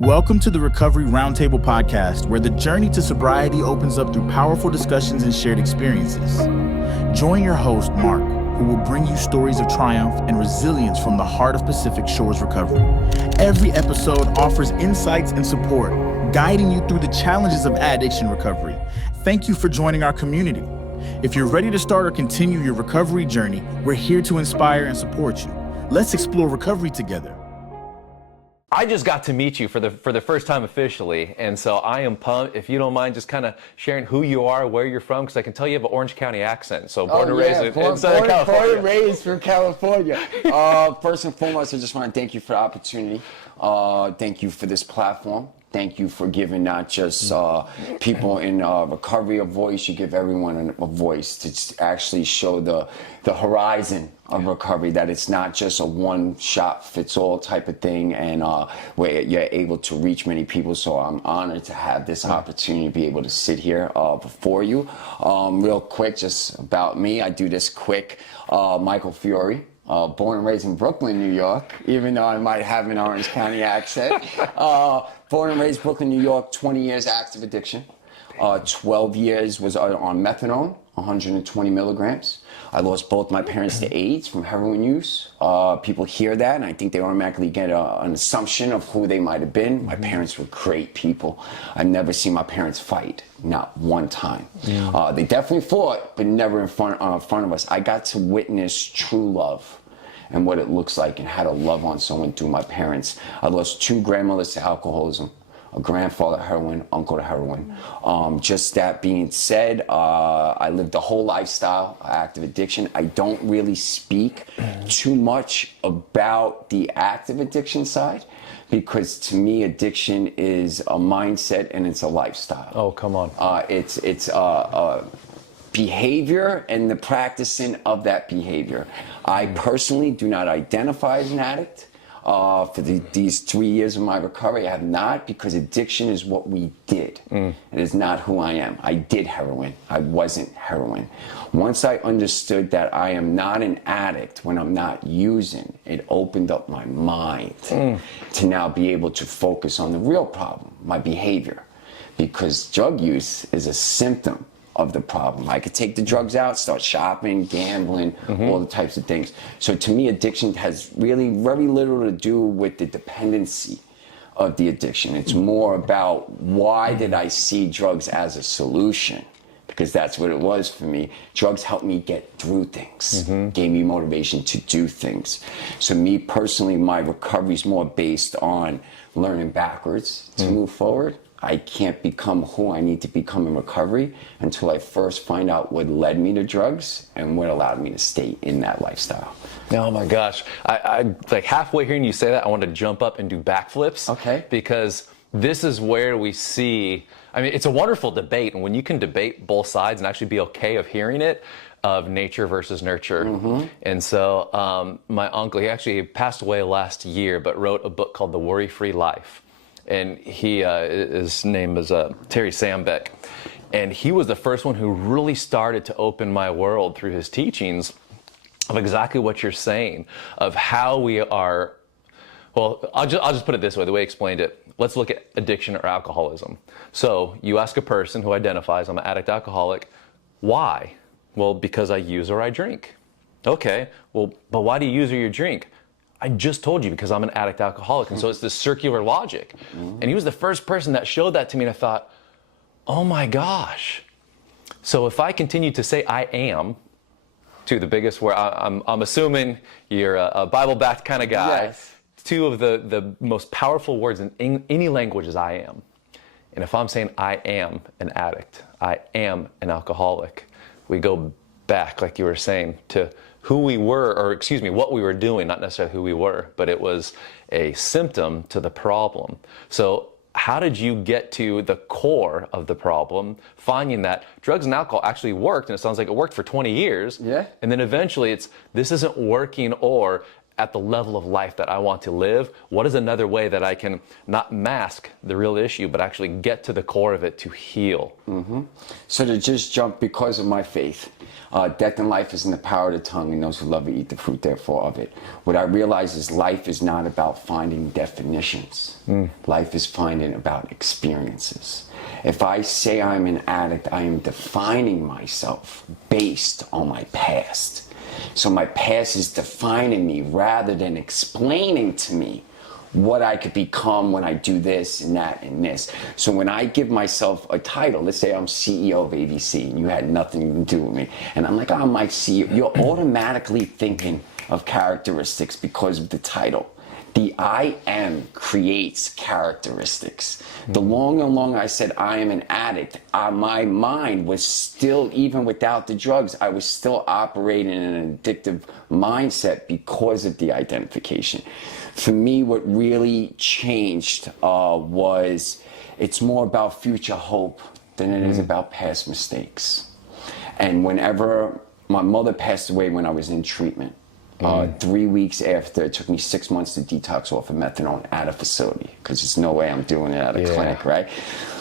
Welcome to the Recovery Roundtable podcast, where the journey to sobriety opens up through powerful discussions and shared experiences. Join your host, Mark, who will bring you stories of triumph and resilience from the heart of Pacific Shores recovery. Every episode offers insights and support, guiding you through the challenges of addiction recovery. Thank you for joining our community. If you're ready to start or continue your recovery journey, we're here to inspire and support you. Let's explore recovery together. I just got to meet you for the first time officially, and so I am pumped. If you don't mind just kind of sharing who you are, where you're from, because I can tell you have an Orange County accent. So born and raised in Southern California. Born and raised from California. First and foremost, I just want to thank you for the opportunity. Thank you for this platform. Thank you for giving not just people in recovery a voice, you give everyone a voice to actually show the horizon of recovery, that it's not just a one-shot-fits-all type of thing, and where you're able to reach many people. So I'm honored to have this opportunity to be able to sit here before you. Real quick, just about me, I do this quick. Michael Fiore. Born and raised in Brooklyn, New York, even though I might have an Orange County accent. Born and raised Brooklyn, New York, 20 years active addiction. 12 years was on methadone, 120 milligrams. I lost both my parents to AIDS from heroin use. People hear that, and I think they automatically get an assumption of who they might have been. My parents were great people. I've never seen my parents fight, not one time. They definitely fought, but never in front of us. I got to witness true love and what it looks like and how to love on someone through my parents. I lost two grandmothers to alcoholism, a grandfather to heroin, uncle to heroin. Just that being said, I lived a whole lifestyle of active addiction. I don't really speak too much about the active addiction side, because to me, addiction is a mindset and it's a lifestyle. Oh, come on. It's behavior and the practicing of that behavior. I personally do not identify as an addict. For these 3 years of my recovery, I have not, because addiction is what we did. It is not who I am. I did heroin. I wasn't heroin. Once I understood that I am not an addict when I'm not using, it opened up my mind to now be able to focus on the real problem, my behavior. Because drug use is a symptom of the problem. I could take the drugs out, start shopping, gambling, all the types of things. So to me, addiction has really very little to do with the dependency of the addiction. It's more about, why did I see drugs as a solution? Because that's what it was for me. Drugs helped me get through things, gave me motivation to do things. So me personally, my recovery is more based on learning backwards to move forward. I can't become who I need to become in recovery until I first find out what led me to drugs and what allowed me to stay in that lifestyle. Oh my gosh. I like halfway hearing you say that, I want to jump up and do backflips. Okay. Because this is where we see, I mean, it's a wonderful debate. And when you can debate both sides and actually be okay of hearing it, of nature versus nurture. And so my uncle, he actually passed away last year, but wrote a book called The Worry-Free Life. And his name is Terry Sambeck. And he was the first one who really started to open my world through his teachings of exactly what you're saying, of how we are, well, I'll just put it this way, the way he explained it. Let's look at addiction or alcoholism. So you ask a person who identifies, I'm an addict alcoholic, why? Well, because I use or I drink. Okay, well, but why do you use or you drink? I just told you, because I'm an addict alcoholic. And so it's this circular logic. And he was the first person that showed that to me, and I thought, oh my gosh. So if I continue to say I am to the biggest word, I'm assuming you're a Bible-backed kind of guy. Yes. Two of the most powerful words in any language is I am. And if I'm saying I am an addict, I am an alcoholic, we go back, like you were saying, to who we were, or excuse me, what we were doing, not necessarily who we were, but it was a symptom to the problem. So how did you get to the core of the problem, finding that drugs and alcohol actually worked, and it sounds like it worked for 20 years, Yeah. and then eventually it's, this isn't working, or at the level of life that I want to live, what is another way that I can not mask the real issue, but actually get to the core of it to heal? So to just jump, because of my faith, death and life is in the power of the tongue, and those who love it eat the fruit therefore of it. What I realize is life is not about finding definitions. Life is finding about experiences. If I say I'm an addict, I am defining myself based on my past. So my past is defining me rather than explaining to me what I could become when I do this and that and this. So when I give myself a title, let's say I'm CEO of ABC and you had nothing to do with me, and I'm like, I'm Mike CEO, you're automatically thinking of characteristics because of the title. The I am creates characteristics. The longer I said I am an addict, my mind was still, even without the drugs, I was still operating in an addictive mindset because of the identification. For me, what really changed was it's more about future hope than it is about past mistakes. And whenever my mother passed away when I was in treatment, 3 weeks after, it took me 6 months to detox off of methadone at a facility, because there's no way I'm doing it at a clinic, right?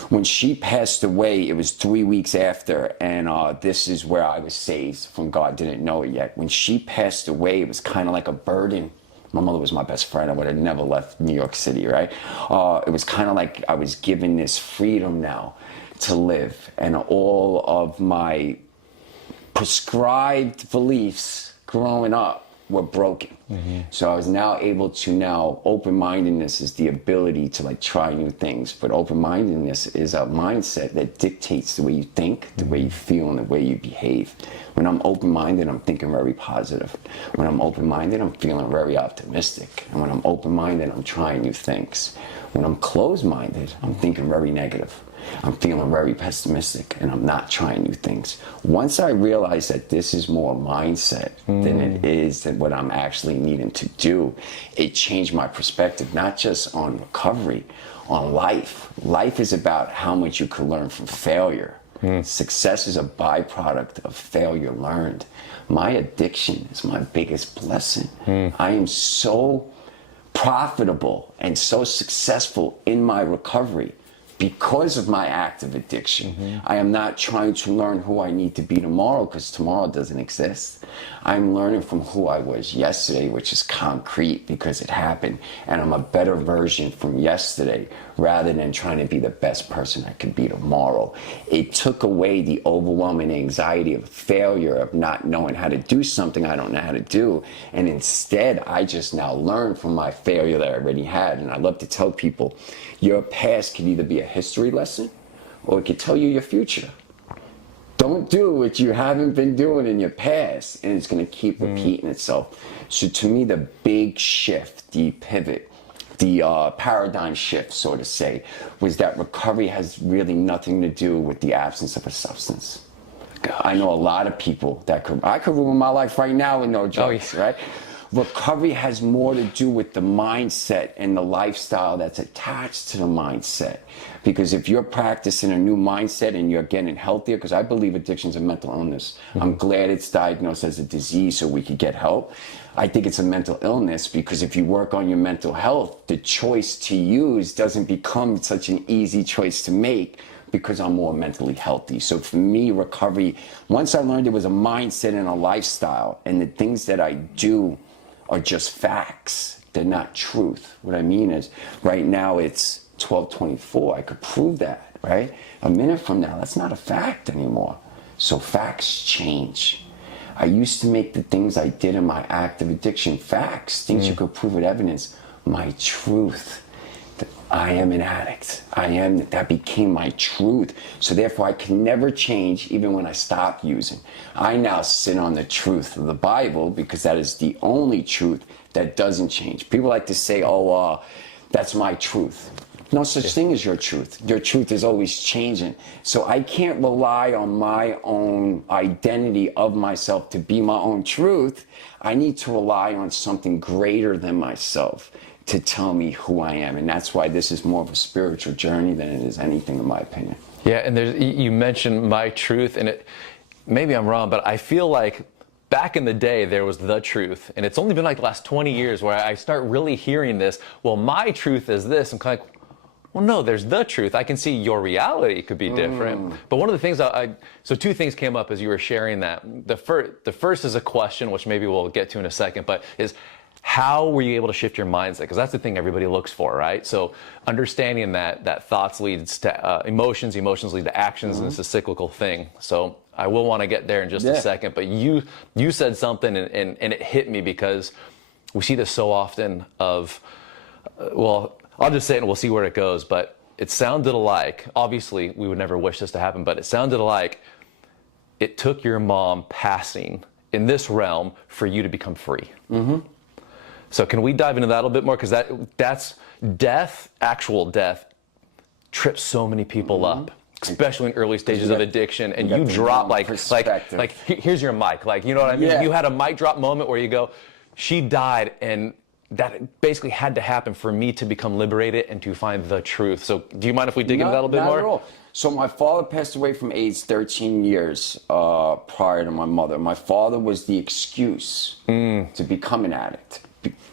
When she passed away, it was 3 weeks after, and this is where I was saved from God, didn't know it yet. When she passed away, it was kind of like a burden. My mother was my best friend. I would have never left New York City, right? It was kind of like I was given this freedom now to live, and all of my prescribed beliefs growing up were broken. So I was now able to open-mindedness is the ability to like try new things, but open-mindedness is a mindset that dictates the way you think, the way you feel, and the way you behave. When I'm open-minded, I'm thinking very positive. When I'm open-minded, I'm feeling very optimistic. And when I'm open-minded, I'm trying new things. When I'm closed-minded, I'm thinking very negative. I'm feeling very pessimistic, and I'm not trying new things. Once I realized that this is more mindset than it is than what I'm actually needing to do, it changed my perspective, not just on recovery, on life. Life is about how much you can learn from failure. Success is a byproduct of failure learned. My addiction is my biggest blessing. I am so profitable and so successful in my recovery because of my active addiction. I am not trying to learn who I need to be tomorrow, because tomorrow doesn't exist. I'm learning from who I was yesterday, which is concrete because it happened, and I'm a better version from yesterday rather than trying to be the best person I could be tomorrow. It took away the overwhelming anxiety of failure, of not knowing how to do something I don't know how to do, and instead I just now learn from my failure that I already had. And I love to tell people, your past can either be a history lesson or it can tell you your future. Don't do what you haven't been doing in your past, and it's going to keep repeating itself. So to me, the big shift, the pivot, the paradigm shift, so to say, was that recovery has really nothing to do with the absence of a substance. I know a lot of people that I could ruin my life right now with no drugs, right? Recovery has more to do with the mindset and the lifestyle that's attached to the mindset. Because if you're practicing a new mindset and you're getting healthier, because I believe addiction is a mental illness. I'm glad it's diagnosed as a disease so we could get help. I think it's a mental illness because if you work on your mental health, the choice to use doesn't become such an easy choice to make, because I'm more mentally healthy. So for me, recovery, once I learned it was a mindset and a lifestyle, and the things that I do are just facts. They're not truth. What I mean is, right now it's 12:24. I could prove that, right? A minute from now, that's not a fact anymore. So facts change. I used to make the things I did in my active addiction facts, things you could prove with evidence. My truth. I am an addict. That became my truth. So therefore I can never change even when I stop using. I now sit on the truth of the Bible because that is the only truth that doesn't change. People like to say, that's my truth. No such thing as your truth. Your truth is always changing. So I can't rely on my own identity of myself to be my own truth. I need to rely on something greater than myself to tell me who I am. And that's why this is more of a spiritual journey than it is anything, in my opinion. Yeah, and you mentioned my truth, and maybe I'm wrong, but I feel like back in the day, there was the truth. And it's only been like the last 20 years where I start really hearing this. Well, my truth is this. I'm kind of like, well, no, there's the truth. I can see your reality could be different. But one of the things so two things came up as you were sharing that. The first is a question, which maybe we'll get to in a second, but is how were you able to shift your mindset? Because that's the thing everybody looks for, right? So understanding that thoughts leads to emotions lead to actions, and it's a cyclical thing. So I will want to get there in just a second, but you said something and it hit me because we see this so often of, well, I'll just say it and we'll see where it goes, but it sounded like, obviously we would never wish this to happen, but it sounded like it took your mom passing in this realm for you to become free. So can we dive into that a little bit more? Because that's death, actual death, trips so many people up, especially in early stages of addiction, and you drop like here's your mic, like, you know what I mean? You had a mic drop moment where you go, she died, and that basically had to happen for me to become liberated and to find the truth. So do you mind if we dig into that a little bit more? Not at all. So my father passed away from age 13 years prior to my mother. My father was the excuse to become an addict,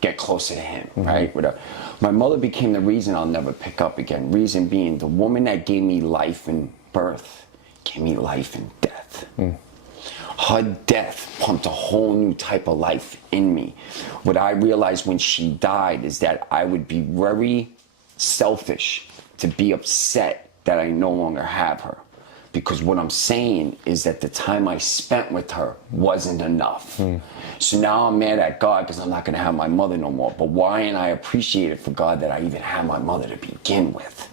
get closer to him, right? Whatever. My mother became the reason I'll never pick up again. Reason being, the woman that gave me life in birth gave me life in death. Her death pumped a whole new type of life in me. What I realized when she died is that I would be very selfish to be upset that I no longer have her. Because what I'm saying is that the time I spent with her wasn't enough. So now I'm mad at God because I'm not going to have my mother no more. But why ain't I appreciate it for God that I even had my mother to begin with?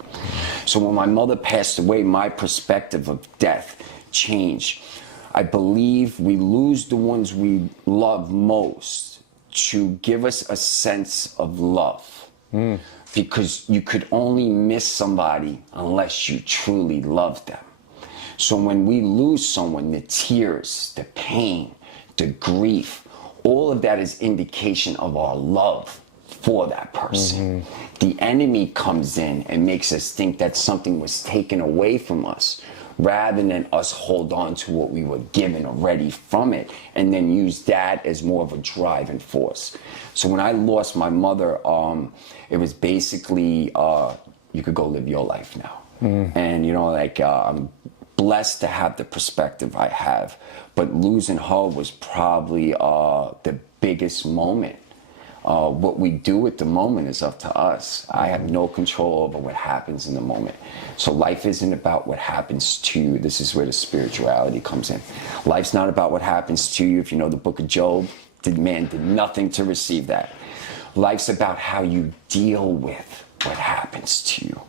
So when my mother passed away, my perspective of death changed. I believe we lose the ones we love most to give us a sense of love. Because you could only miss somebody unless you truly love them. So when we lose someone, the tears, the pain, the grief, all of that is indication of our love for that person. The enemy comes in and makes us think that something was taken away from us, rather than us hold on to what we were given already from it, and then use that as more of a driving force. So when I lost my mother, it was basically, you could go live your life now. And, you know, like, I'm blessed to have the perspective I have, but losing her was probably the biggest moment. What we do at the moment is up to us. I have no control over what happens in the moment. So life isn't about what happens to you. This is where the spirituality comes in. Life's not about what happens to you. If you know the book of Job, man did nothing to receive that. Life's about how you deal with what happens to you.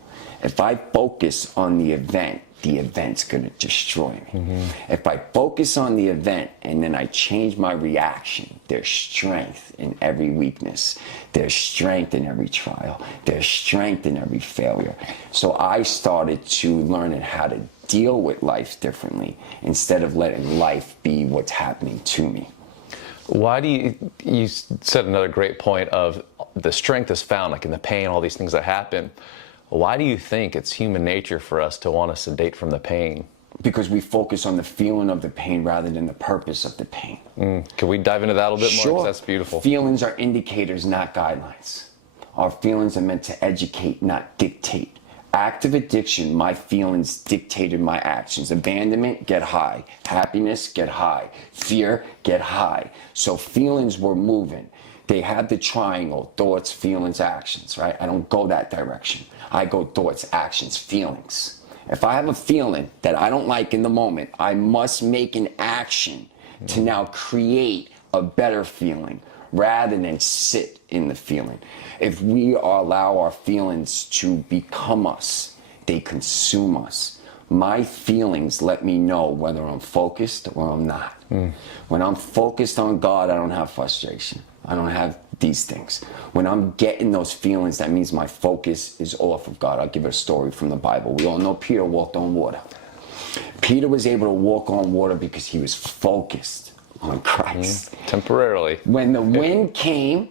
If I focus on the event's going to destroy me. If I focus on the event and then I change my reaction, there's strength in every weakness. There's strength in every trial. There's strength in every failure. So I started to learn how to deal with life differently instead of letting life be what's happening to me. Why do you said another great point of the strength is found like in the pain, all these things that happen. Why do you think it's human nature for us to want to sedate from the pain? Because we focus on the feeling of the pain rather than the purpose of the pain. Can we dive into that a little bit more? Sure. 'Cause that's beautiful. Feelings are indicators, not guidelines. Our feelings are meant to educate, not dictate. Active addiction, my feelings dictated my actions. Abandonment, get high. Happiness, get high. Fear, get high. So feelings were moving. They have the triangle, thoughts, feelings, actions, right? I don't go that direction. I go thoughts, actions, feelings. If I have a feeling that I don't like in the moment, I must make an action to now create a better feeling rather than sit in the feeling. If we allow our feelings to become us, they consume us. My feelings let me know whether I'm focused or I'm not. When I'm focused on God, I don't have frustration. I don't have these things. When I'm getting those feelings, that means my focus is off of God. I'll give a story from the Bible. We all know Peter walked on water. Peter was able to walk on water because he was focused on Christ. Temporarily. When the wind came,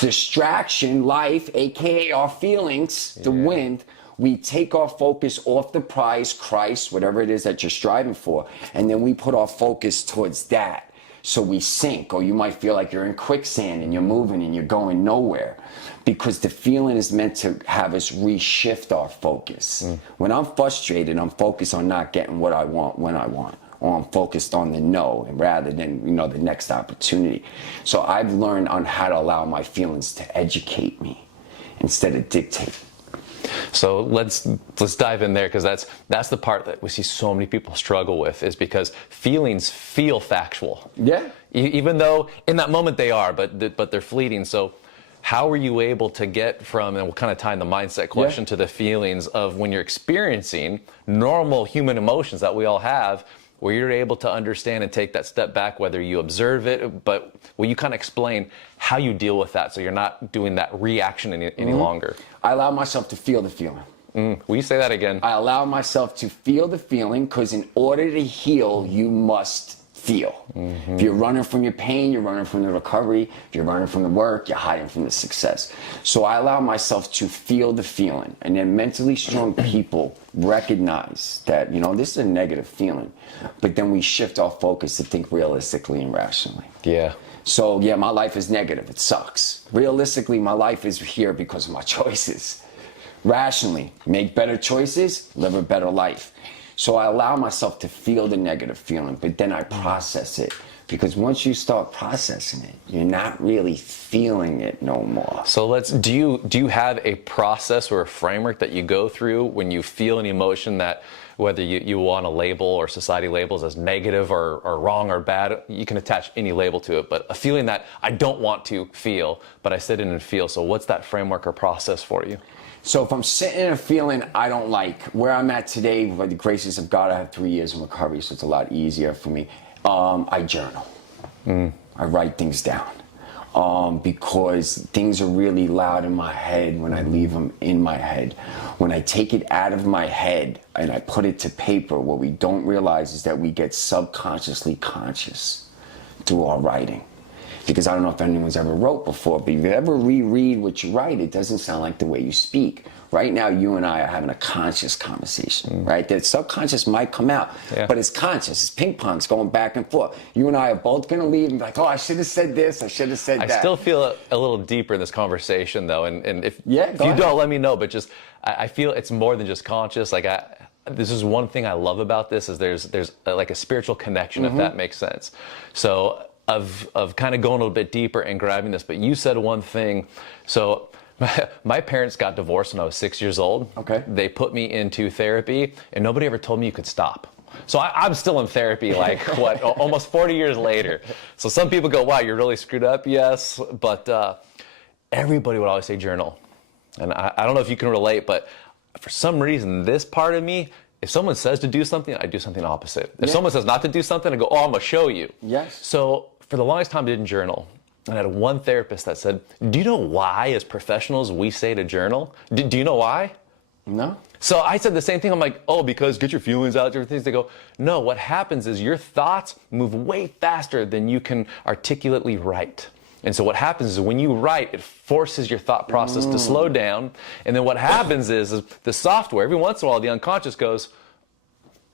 distraction, life, aka our feelings, the wind, we take our focus off the prize, Christ, whatever it is that you're striving for, and then we put our focus towards that. So we sink, or you might feel like you're in quicksand and you're moving and you're going nowhere, because the feeling is meant to have us reshift our focus. When I'm frustrated, I'm focused on not getting what I want when I want, or I'm focused on the no rather than, the next opportunity. So I've learned on how to allow my feelings to educate me instead of dictate. So let's dive in there, because that's the part that we see so many people struggle with, is because feelings feel factual. Yeah. Even though in that moment they are, but they're fleeting. So how are you able to get from, and we'll kind of tie in the mindset question to the feelings of when you're experiencing normal human emotions that we all have, where you're able to understand and take that step back, whether you observe it, but will you kind of explain how you deal with that so you're not doing that reaction any longer? I allow myself to feel the feeling. Will you say that again? I allow myself to feel the feeling, because in order to heal, you must feel. If you're running from your pain, you're running from the recovery. If you're running from the work, you're hiding from the success. So I allow myself to feel the feeling. And then mentally strong people recognize that, this is a negative feeling. But then we shift our focus to think realistically and rationally. Yeah. So yeah, my life is negative. It sucks. Realistically, my life is here because of my choices. Rationally, make better choices, live a better life. So I allow myself to feel the negative feeling, but then I process it. Because once you start processing it, you're not really feeling it no more. So do you have a process or a framework that you go through when you feel an emotion that, whether you want to label or society labels as negative or wrong or bad, you can attach any label to it, but a feeling that I don't want to feel, but I sit in and feel. So what's that framework or process for you? So if I'm sitting in a feeling I don't like, where I'm at today, by the graces of God, I have 3 years in recovery, so it's a lot easier for me. I journal. I write things down. Because things are really loud in my head when I leave them in my head. When I take it out of my head and I put it to paper, what we don't realize is that we get subconsciously conscious through our writing. Because I don't know if anyone's ever wrote before, but if you ever reread what you write, it doesn't sound like the way you speak. Right now, you and I are having a conscious conversation, right? That subconscious might come out, but it's conscious. It's ping pong. It's going back and forth. You and I are both going to leave and be like, oh, I should have said this. I should have said that. I still feel a little deeper in this conversation, though. And if you ahead. don't, let me know. But just, I feel it's more than just conscious. This is one thing I love about this, is there's like a spiritual connection, if that makes sense. So of kind of going a little bit deeper and grabbing this, but you said one thing. So my parents got divorced when I was 6 years old. Okay. They put me into therapy, and nobody ever told me you could stop. So I'm still in therapy, almost 40 years later. So some people go, wow, you're really screwed up. Yes, but everybody would always say journal. And I don't know if you can relate, but for some reason, this part of me, if someone says to do something, I do something opposite. If someone says not to do something, I go, oh, I'm going to show you. Yes. So for the longest time, I didn't journal. And I had one therapist that said, do you know why, as professionals, we say to journal? Do you know why? No. So I said the same thing. I'm like, oh, because get your feelings out, different things. They go, no, what happens is your thoughts move way faster than you can articulately write. And so what happens is when you write, it forces your thought process to slow down. And then what happens is the software, every once in a while, the unconscious goes,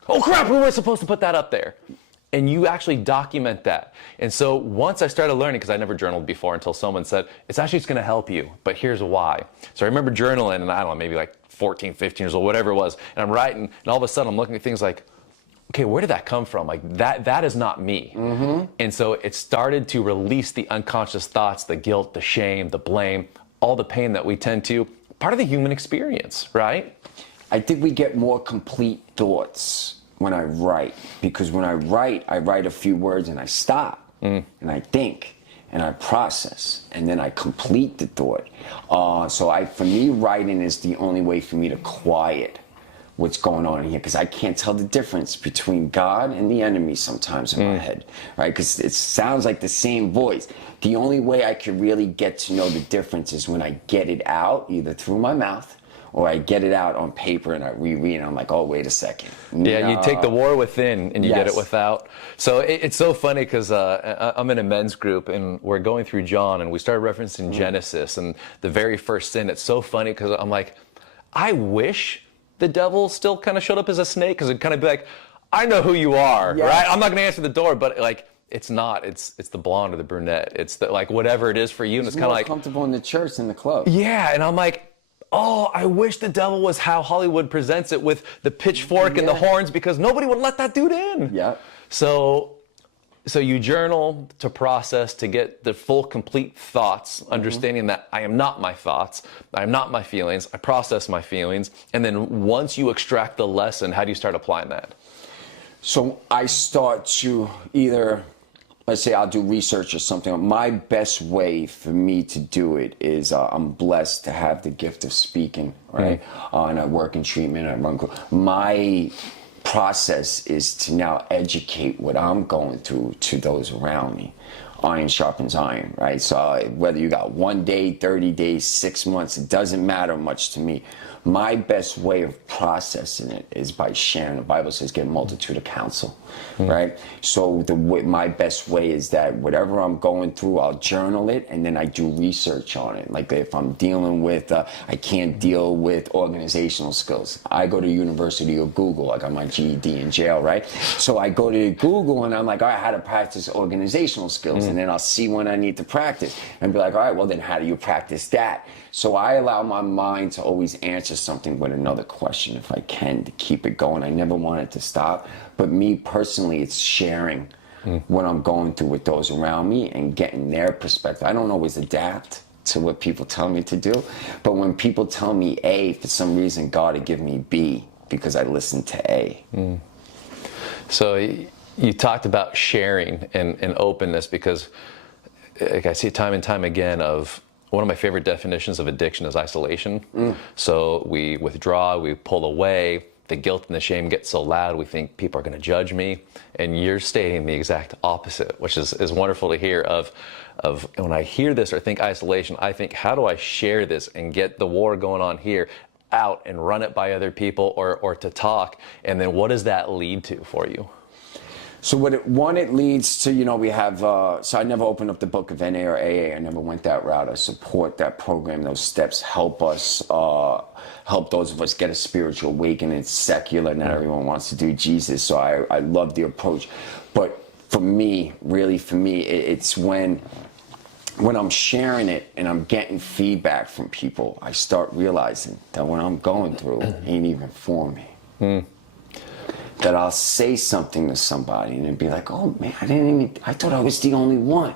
oh crap, we weren't supposed to put that up there. And you actually document that. And so once I started learning, because I never journaled before until someone said, it's going to help you, but here's why. So I remember journaling, and I don't know, maybe like 14, 15 years old, whatever it was, and I'm writing, and all of a sudden I'm looking at things like, okay, where did that come from? Like that is not me. And so it started to release the unconscious thoughts, the guilt, the shame, the blame, all the pain that we tend to, part of the human experience, right? I think we get more complete thoughts when I write, because when I write a few words and I stop and I think and I process and then I complete the thought. For me, writing is the only way for me to quiet what's going on in here, because I can't tell the difference between God and the enemy sometimes in my head, right? Because it sounds like the same voice. The only way I can really get to know the difference is when I get it out, either through my mouth or I get it out on paper and I reread and I'm like, oh, wait a second. Yeah, you take the war within and you get it without. So it's so funny because I'm in a men's group and we're going through John and we started referencing Genesis and the very first sin. It's so funny because I'm like, I wish the devil still kind of showed up as a snake, because it'd kind of be like, I know who you are, right? I'm not going to answer the door, but like, it's not. It's the blonde or the brunette. It's the, like whatever it is for you. And it's kind of like comfortable in the church than the club. Yeah, and I'm like, oh, I wish the devil was how Hollywood presents it with the pitchfork and the horns, because nobody would let that dude in. Yeah. So you journal to process, to get the full, complete thoughts, understanding that I am not my thoughts, I am not my feelings, I process my feelings, and then once you extract the lesson, how do you start applying that? So I start to either, let's say I'll do research or something. My best way for me to do it is I'm blessed to have the gift of speaking, right? And I work in treatment, I run. My process is to now educate what I'm going through to those around me. Iron sharpens iron, right? So whether you got 1 day, 30 days, 6 months, it doesn't matter much to me. My best way of processing it is by sharing. The Bible says get a multitude of counsel, right? So my best way is that whatever I'm going through, I'll journal it, and then I do research on it. Like if I'm dealing with, I can't deal with organizational skills, I go to University or Google. I got my GED in jail, right? So I go to Google and I'm like, all right, how to practice organizational skills, and then I'll see when I need to practice and be like, all right, well then how do you practice that? So I allow my mind to always answer something with another question if I can, to keep it going. I never want it to stop. But me personally, it's sharing what I'm going through with those around me and getting their perspective. I don't always adapt to what people tell me to do. But when people tell me A, for some reason, God will give me B because I listened to A. So you talked about sharing and openness, because like I see it time and time again of, one of my favorite definitions of addiction is isolation. So we withdraw, we pull away, the guilt and the shame get so loud, we think people are going to judge me. And you're stating the exact opposite, which is wonderful to hear of when I hear this or think isolation, I think, how do I share this and get the war going on here out and run it by other people or to talk? And then what does that lead to for you? So it leads to, we have, so I never opened up the book of NA or AA. I never went that route. I support that program. Those steps help us, help those of us get a spiritual awakening. It's secular. Not everyone wants to do Jesus. So I love the approach. But for me, really for me, it's when I'm sharing it and I'm getting feedback from people, I start realizing that what I'm going through ain't even for me. That I'll say something to somebody and they'd be like, oh man, I thought I was the only one.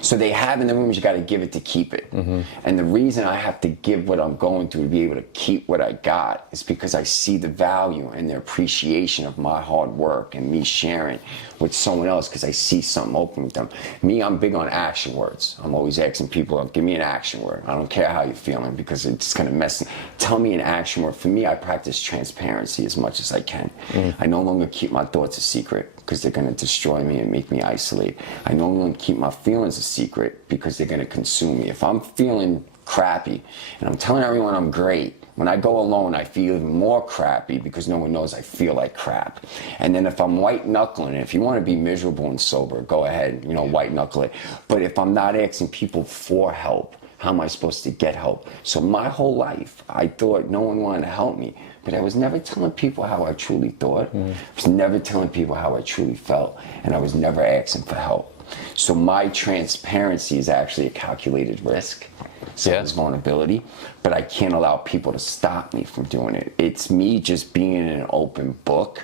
So they have in the rooms, you got to give it to keep it. And the reason I have to give what I'm going through to be able to keep what I got is because I see the value and the appreciation of my hard work and me sharing with someone else because I see something open with them. Me, I'm big on action words. I'm always asking people, give me an action word. I don't care how you're feeling because it's going to mess. Tell me an action word. For me, I practice transparency as much as I can. I no longer keep my thoughts a secret because they're going to destroy me and make me isolate. I no longer keep my feelings a secret because they're going to consume me. If I'm feeling crappy and I'm telling everyone I'm great, when I go alone, I feel even more crappy because no one knows I feel like crap. And then if I'm white knuckling it, if you want to be miserable and sober, go ahead, white knuckle it. But if I'm not asking people for help, how am I supposed to get help? So my whole life, I thought no one wanted to help me. But I was never telling people how I truly thought. I was never telling people how I truly felt. And I was never asking for help. So my transparency is actually a calculated risk. So it's vulnerability. But I can't allow people to stop me from doing it. It's me just being an open book.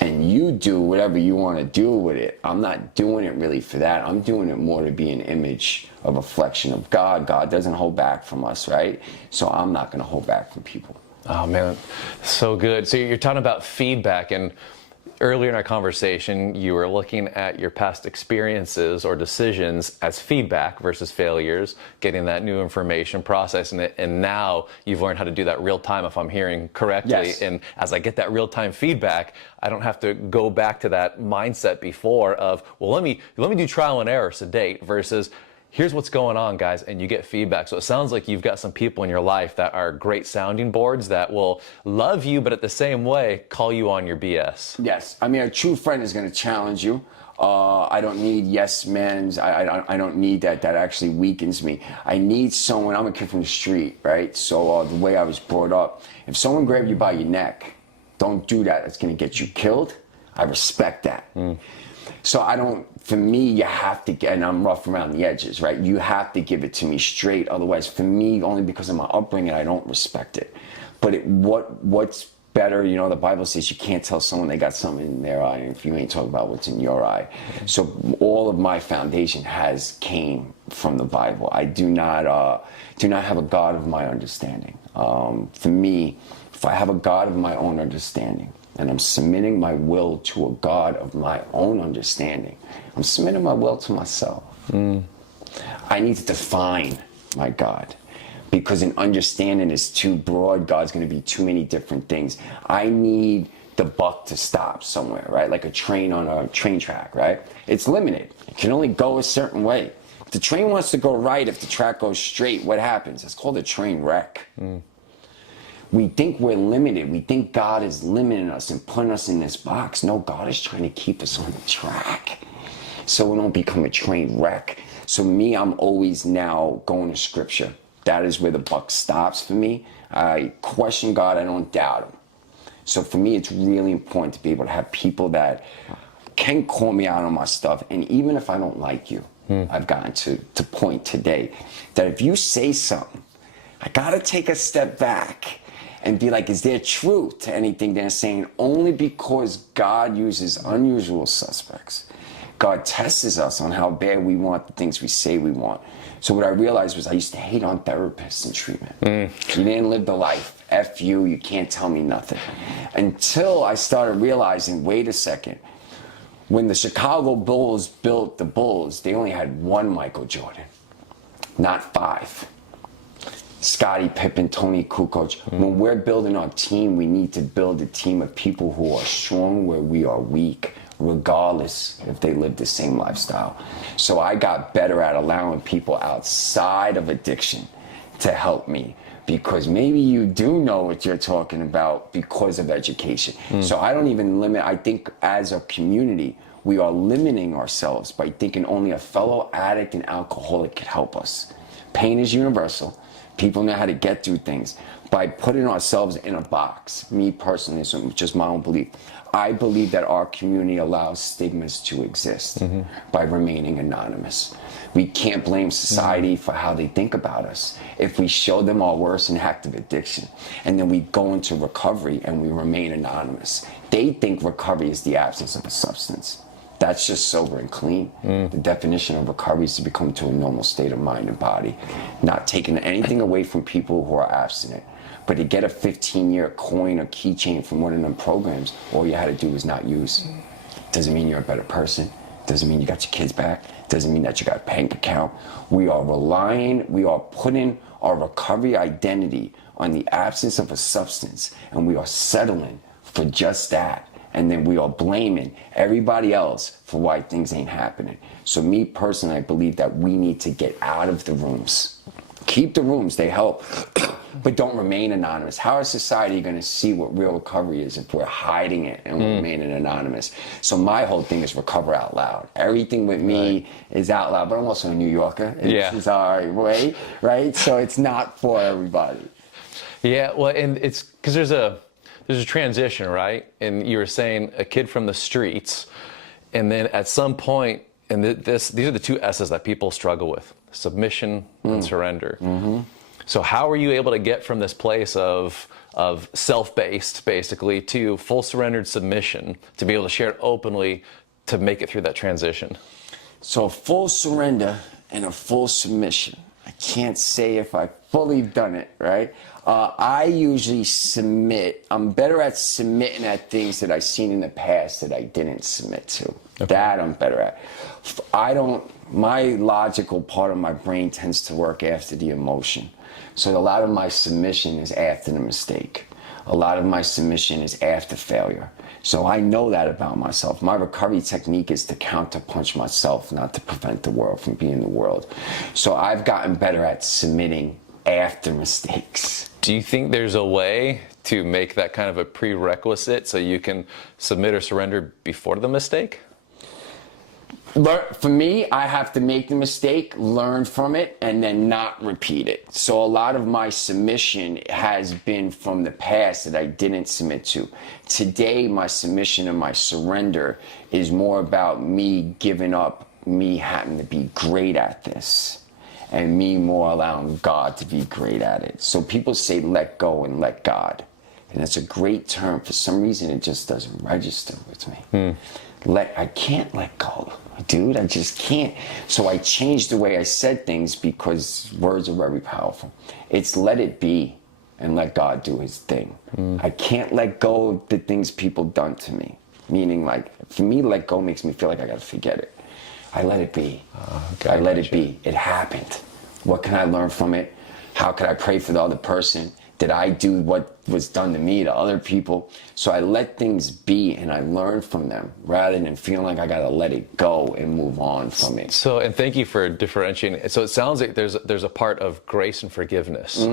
And you do whatever you want to do with it. I'm not doing it really for that. I'm doing it more to be an image, a reflection of God. God doesn't hold back from us, right? So I'm not going to hold back from people. Oh man, so good. So you're talking about feedback, and earlier in our conversation, you were looking at your past experiences or decisions as feedback versus failures, getting that new information, processing it, and now you've learned how to do that real time, if I'm hearing correctly. Yes. And as I get that real time feedback, I don't have to go back to that mindset before of, well, let me do trial and error, sedate, versus here's what's going on, guys, and you get feedback. So it sounds like you've got some people in your life that are great sounding boards that will love you, but at the same way, call you on your BS. Yes. I mean, a true friend is going to challenge you. I don't need yes men's. I don't need that. That actually weakens me. I need someone. I'm a kid from the street, right? So the way I was brought up, if someone grabbed you by your neck, don't do that. It's going to get you killed. I respect that. So for me, you have to get, and I'm rough around the edges, right? You have to give it to me straight. Otherwise, for me, only because of my upbringing, I don't respect it. But what's better, the Bible says you can't tell someone they got something in their eye if you ain't talking about what's in your eye. So all of my foundation came from the Bible. I do not have a God of my understanding. For me, if I have a God of my own understanding, and I'm submitting my will to a God of my own understanding, I'm submitting my will to myself. I need to define my God. Because an understanding is too broad, God's going to be too many different things. I need the buck to stop somewhere, right? Like a train on a train track, right? It's limited. It can only go a certain way. If the train wants to go right, if the track goes straight, what happens? It's called a train wreck. We think we're limited. We think God is limiting us and putting us in this box. No, God is trying to keep us on the track so we don't become a train wreck. So me, I'm always now going to Scripture. That is where the buck stops for me. I question God, I don't doubt him. So for me, it's really important to be able to have people that can call me out on my stuff. And even if I don't like you, I've gotten to point today that if you say something, I gotta take a step back and be like, is there truth to anything they're saying? Only because God uses unusual suspects. God tests us on how bad we want the things we say we want. So what I realized was I used to hate on therapists and treatment. You didn't live the life. F you, you can't tell me nothing. Until I started realizing, wait a second, when the Chicago Bulls built the Bulls, they only had one Michael Jordan, not 5. Scottie Pippen, Tony Kukoc. When we're building our team, we need to build a team of people who are strong where we are weak, regardless if they live the same lifestyle. So I got better at allowing people outside of addiction to help me, because maybe you do know what you're talking about because of education. So I don't even limit. I think as a community, we are limiting ourselves by thinking only a fellow addict and alcoholic can help us. Pain is universal. People know how to get through things. By putting ourselves in a box, me personally, it's just my own belief, I believe that our community allows stigmas to exist by remaining anonymous. We can't blame society for how they think about us. If we show them our worst and active addiction, and then we go into recovery and we remain anonymous, they think recovery is the absence of a substance. That's just sober and clean. The definition of recovery is to become to a normal state of mind and body, not taking anything away from people who are abstinent. But to get a 15-year coin or keychain from one of them programs, all you had to do was not use. Doesn't mean you're a better person. Doesn't mean you got your kids back. Doesn't mean that you got a bank account. We are putting our recovery identity on the absence of a substance, and we are settling for just that. And then we are blaming everybody else for why things ain't happening. So me personally, I believe that we need to get out of the rooms. Keep the rooms, they help, but don't remain anonymous. How is society going to see what real recovery is if we're hiding it and we're remaining anonymous? So my whole thing is recover out loud. Everything with me is out loud, but I'm also a New Yorker. And this is our way, right? So it's not for everybody. Yeah, well, and it's because there's a transition, right? And you were saying a kid from the streets, and then at some point, and these are the 2 S's that people struggle with: submission and surrender. So how are you able to get from this place of self-based, basically, to full surrendered submission, to be able to share it openly, to make it through that transition? So a full surrender and a full submission. I can't say if I've fully done it, right? I usually submit. I'm better at submitting at things that I've seen in the past that I didn't submit to. Okay. That I'm better at. My logical part of my brain tends to work after the emotion. So a lot of my submission is after the mistake. A lot of my submission is after failure. So I know that about myself. My recovery technique is to counterpunch myself, not to prevent the world from being the world. So I've gotten better at submitting after mistakes. Do you think there's a way to make that kind of a prerequisite so you can submit or surrender before the mistake? For me, I have to make the mistake, learn from it, and then not repeat it. So a lot of my submission has been from the past that I didn't submit to. Today, my submission and my surrender is more about me giving up, me having to be great at this, and me more allowing God to be great at it. So people say let go and let God. And that's a great term. For some reason, it just doesn't register with me. I can't let go, dude. I just can't. So I changed the way I said things because words are very powerful. It's let it be and let God do his thing. I can't let go of the things people done to me. Meaning, like, for me, let go makes me feel like I got to forget it. I let it be. Okay, I let it be. It happened. What can I learn from it? How could I pray for the other person? Did I do what was done to me to other people? So I let things be and I learn from them rather than feeling like I got to let it go and move on from it. So, and thank you for differentiating. So it sounds like there's a part of grace and forgiveness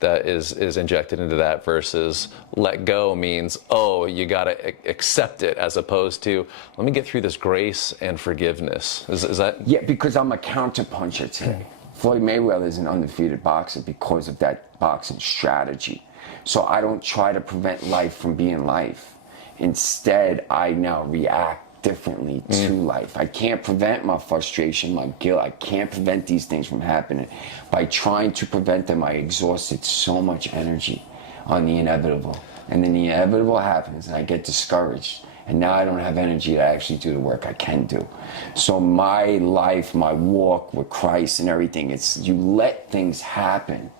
that is injected into that versus let go means, oh, you got to accept it, as opposed to, let me get through this grace and forgiveness. Is that? Yeah, because I'm a counterpuncher today. Floyd Mayweather is an undefeated boxer because of that boxing strategy. So I don't try to prevent life from being life. Instead, I now react differently to life. I can't prevent my frustration, my guilt. I can't prevent these things from happening. By trying to prevent them, I exhausted so much energy on the inevitable. And then the inevitable happens and I get discouraged. And now I don't have energy to actually do the work I can do. So my life, my walk with Christ and everything, it's you let things happen.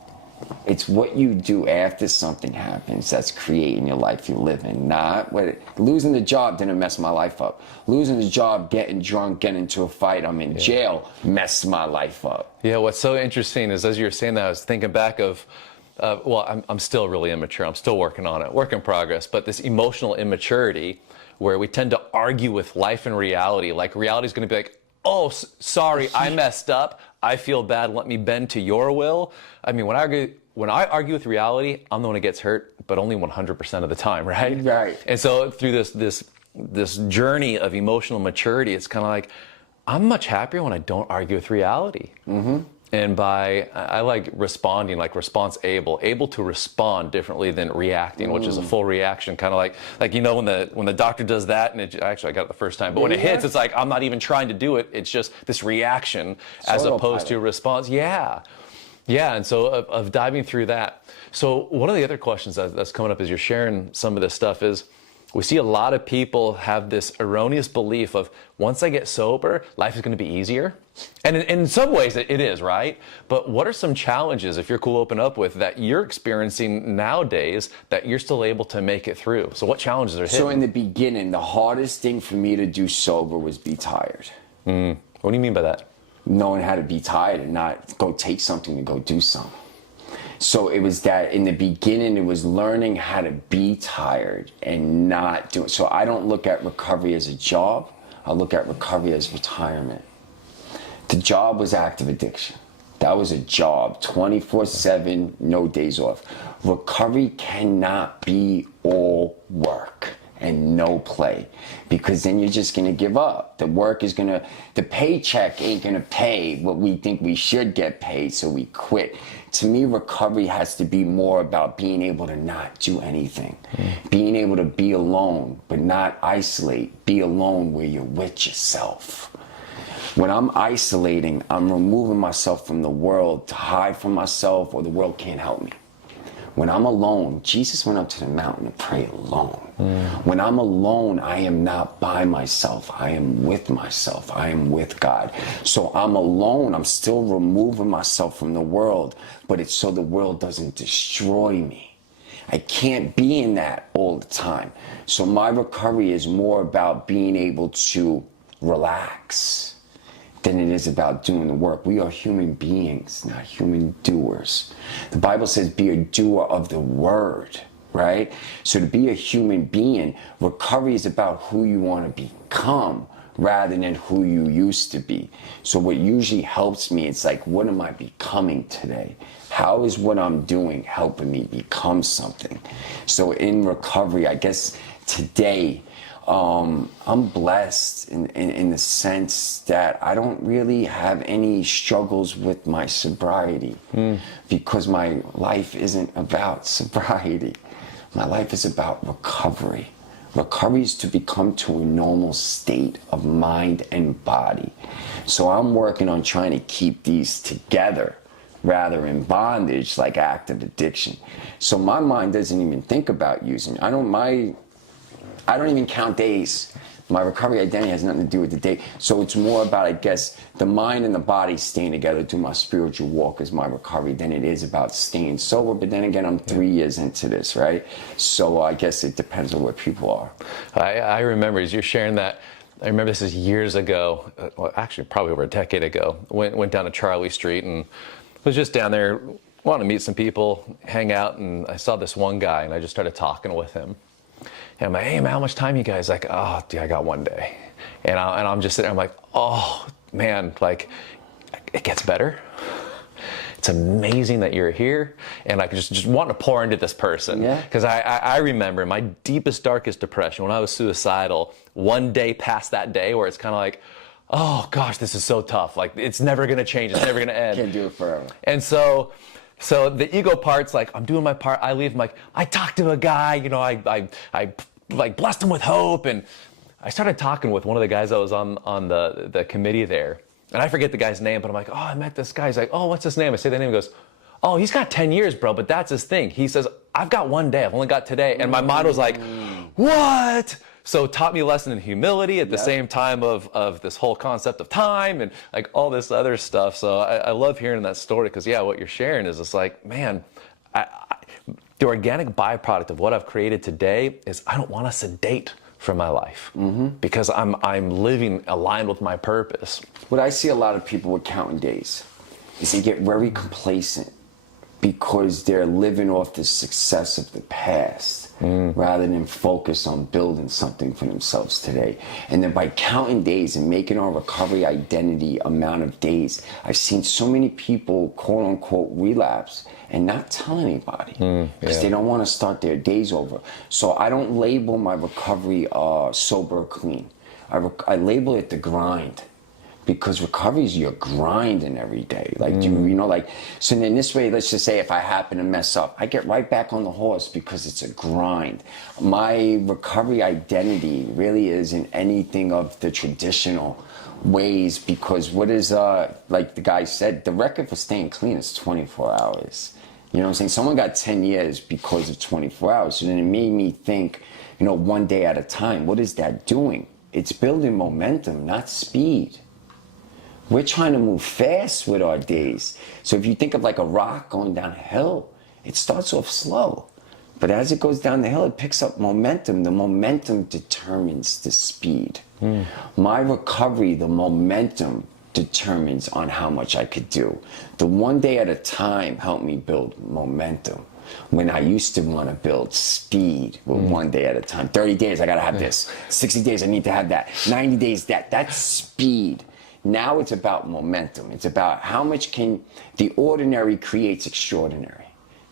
It's what you do after something happens that's creating your life you live in. Not what losing the job didn't mess my life up. Losing the job, getting drunk, getting into a fight, I'm in jail, messed my life up. Yeah, what's so interesting is as you were saying that, I was thinking back of, well, I'm still really immature. I'm still working on it, work in progress. But this emotional immaturity where we tend to argue with life and reality. Like reality is going to be like, oh, sorry, I messed up. I feel bad. Let me bend to your will. I mean, when I argue with reality, I'm the one who gets hurt, but only 100% of the time, right? Right. And so through this journey of emotional maturity, it's kind of like, I'm much happier when I don't argue with reality. And I like responding, like response able to respond differently than reacting, which is a full reaction, kind of like you know when the doctor does that, and actually I got it the first time, but when it hits, it's like I'm not even trying to do it. It's just this reaction as opposed to response. Yeah, and so of diving through that. So one of the other questions that's coming up as you're sharing some of this stuff is, we see a lot of people have this erroneous belief of once I get sober, life is going to be easier. And in some ways it is, right? But what are some challenges, if you're cool, open up with, that you're experiencing nowadays that you're still able to make it through? So what challenges are hitting? So in the beginning, the hardest thing for me to do sober was be tired. What do you mean by that? Knowing how to be tired and not go take something to go do something. So it was that in the beginning, it was learning how to be tired and not do it. So I don't look at recovery as a job. I look at recovery as retirement. The job was active addiction. That was a job, 24/7, no days off. Recovery cannot be all work and no play, because then you're just gonna give up. The paycheck ain't gonna pay what we think we should get paid, so we quit. To me, recovery has to be more about being able to not do anything. Being able to be alone, but not isolate. Be alone where you're with yourself. When I'm isolating, I'm removing myself from the world to hide from myself, or the world can't help me. When I'm alone, Jesus went up to the mountain to pray alone. When I'm alone, I am not by myself. I am with myself. I am with God. So I'm alone. I'm still removing myself from the world, but it's so the world doesn't destroy me. I can't be in that all the time. So my recovery is more about being able to relax than it is about doing the work. We are human beings, not human doers. The Bible says be a doer of the word, right? So to be a human being, recovery is about who you want to become rather than who you used to be. So what usually helps me, it's like, what am I becoming today? How is what I'm doing helping me become something? So in recovery, I guess today, I'm blessed in the sense that I don't really have any struggles with my sobriety because my life isn't about sobriety. My life is about recovery. Recovery is to become to a normal state of mind and body. So I'm working on trying to keep these together rather in bondage, like active addiction. So my mind doesn't even think about using. I don't even count days. My recovery identity has nothing to do with the day. So it's more about, I guess, the mind and the body staying together through my spiritual walk is my recovery than it is about staying sober. But then again, I'm 3 years into this, right? So I guess it depends on where people are. I remember as you're sharing that, I remember this is years ago, well, actually probably over a decade ago, went down to Charlie Street and was just down there, wanted to meet some people, hang out, and I saw this one guy and I just started talking with him. And I'm like, hey man, how much time you guys? Like, oh, dude, I got one day. And I'm just sitting there, I'm like, oh man, like, it gets better. It's amazing that you're here. And I just want to pour into this person. Because I remember my deepest, darkest depression, when I was suicidal, one day past that day where it's kind of like, oh gosh, this is so tough. Like, it's never going to change. It's never going to end. Can't do it forever. And so the ego part's like, I'm doing my part. I leave. I'm like, I talked to a guy, you know, I like blessed him with hope. And I started talking with one of the guys that was on the committee there. And I forget the guy's name, but I'm like, oh, I met this guy. He's like, oh, what's his name? I say the name. He goes, oh, he's got 10 years, bro, but that's his thing. He says, I've got one day. I've only got today. And my mind was like, what? So taught me a lesson in humility at the same time of this whole concept of time and like all this other stuff. So I love hearing that story because, yeah, what you're sharing is it's like, man, the organic byproduct of what I've created today is I don't want to sedate from my life because I'm living aligned with my purpose. What I see a lot of people with counting days is they get very complacent because they're living off the success of the past rather than focus on building something for themselves today. And then by counting days and making our recovery identity amount of days, I've seen so many people, quote unquote, relapse and not tell anybody because they don't want to start their days over. So I don't label my recovery sober or clean. I label it the grind. Because recovery is you're grinding every day. Like, you know, like, so in this way, let's just say if I happen to mess up, I get right back on the horse because it's a grind. My recovery identity really isn't anything of the traditional ways because what is, like the guy said, the record for staying clean is 24 hours. You know what I'm saying? Someone got 10 years because of 24 hours. So then it made me think, you know, one day at a time. What is that doing? It's building momentum, not speed. We're trying to move fast with our days. So if you think of like a rock going down a hill, it starts off slow. But as it goes down the hill, it picks up momentum. The momentum determines the speed. My recovery, the momentum determines on how much I could do. The one day at a time helped me build momentum. When I used to want to build speed with one day at a time. 30 days, I got to have this. 60 days, I need to have that. 90 days, that. That's speed. Now it's about momentum. It's about how much can the ordinary creates extraordinary.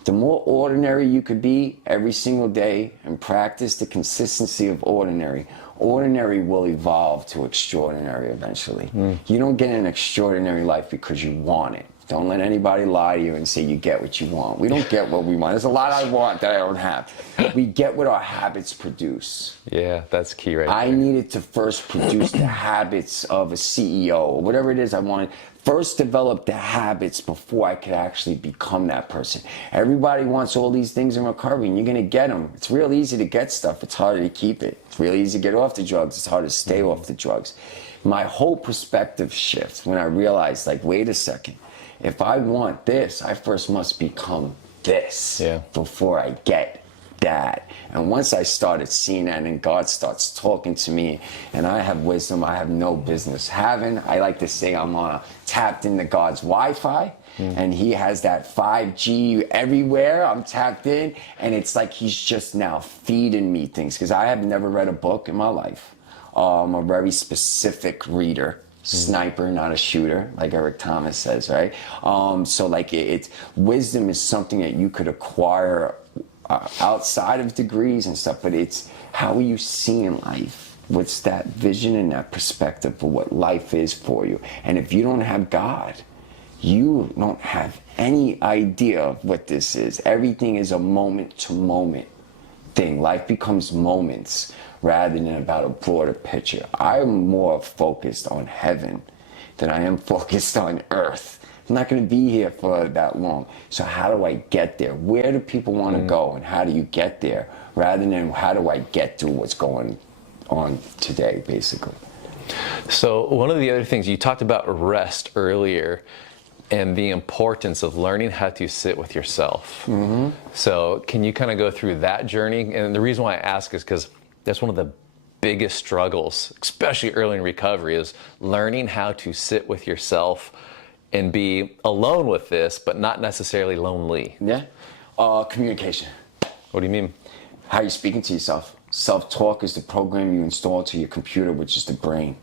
The more ordinary you could be every single day and practice the consistency of ordinary, ordinary will evolve to extraordinary eventually. You don't get an extraordinary life because you want it. Don't let anybody lie to you and say you get what you want. We don't get what we want. There's a lot I want that I don't have. We get what our habits produce. Yeah, that's key right I there. needed to first produce the habits of a CEO or whatever it is I wanted. First develop the habits before I could actually become that person. Everybody wants all these things in recovery and you're going to get them. It's real easy to get stuff. It's harder to keep it. It's real easy to get off the drugs. It's hard to stay off the drugs. My whole perspective shifts when I realized, like, wait a second. If I want this, I first must become this before I get that. And once I started seeing that and God starts talking to me and I have wisdom I have no business having, I like to say I'm tapped into God's Wi-Fi and he has that 5G everywhere. I'm tapped in and it's like he's just now feeding me things because I have never read a book in my life. I'm a very specific reader. Sniper, not a shooter, like Eric Thomas says, right? So like it's wisdom is something that you could acquire outside of degrees and stuff, but it's how are you seeing life? What's that vision and that perspective for what life is for you? And if you don't have God, you don't have any idea of what this is. Everything is a moment to moment thing. Life becomes moments rather than about a broader picture. I'm more focused on heaven than I am focused on earth. I'm not going to be here for that long. So how do I get there? Where do people want to go, and how do you get there? Rather than how do I get to what's going on today, basically. So one of the other things, you talked about rest earlier and the importance of learning how to sit with yourself. Mm-hmm. So can you kind of go through that journey? And the reason why I ask is because that's one of the biggest struggles, especially early in recovery, is learning how to sit with yourself and be alone with this, but not necessarily lonely. Yeah. Communication. What do you mean? How you're speaking to yourself. Self-talk is the program you install to your computer, which is the brain.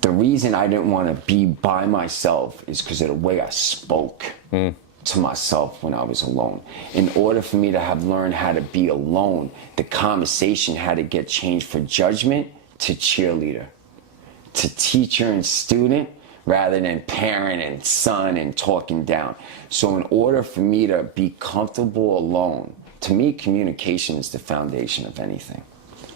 The reason I didn't want to be by myself is because of the way I spoke to myself when I was alone. In order for me to have learned how to be alone, the conversation had to get changed from judgment to cheerleader, to teacher and student, rather than parent and son and talking down. So in order for me to be comfortable alone, to me, communication is the foundation of anything.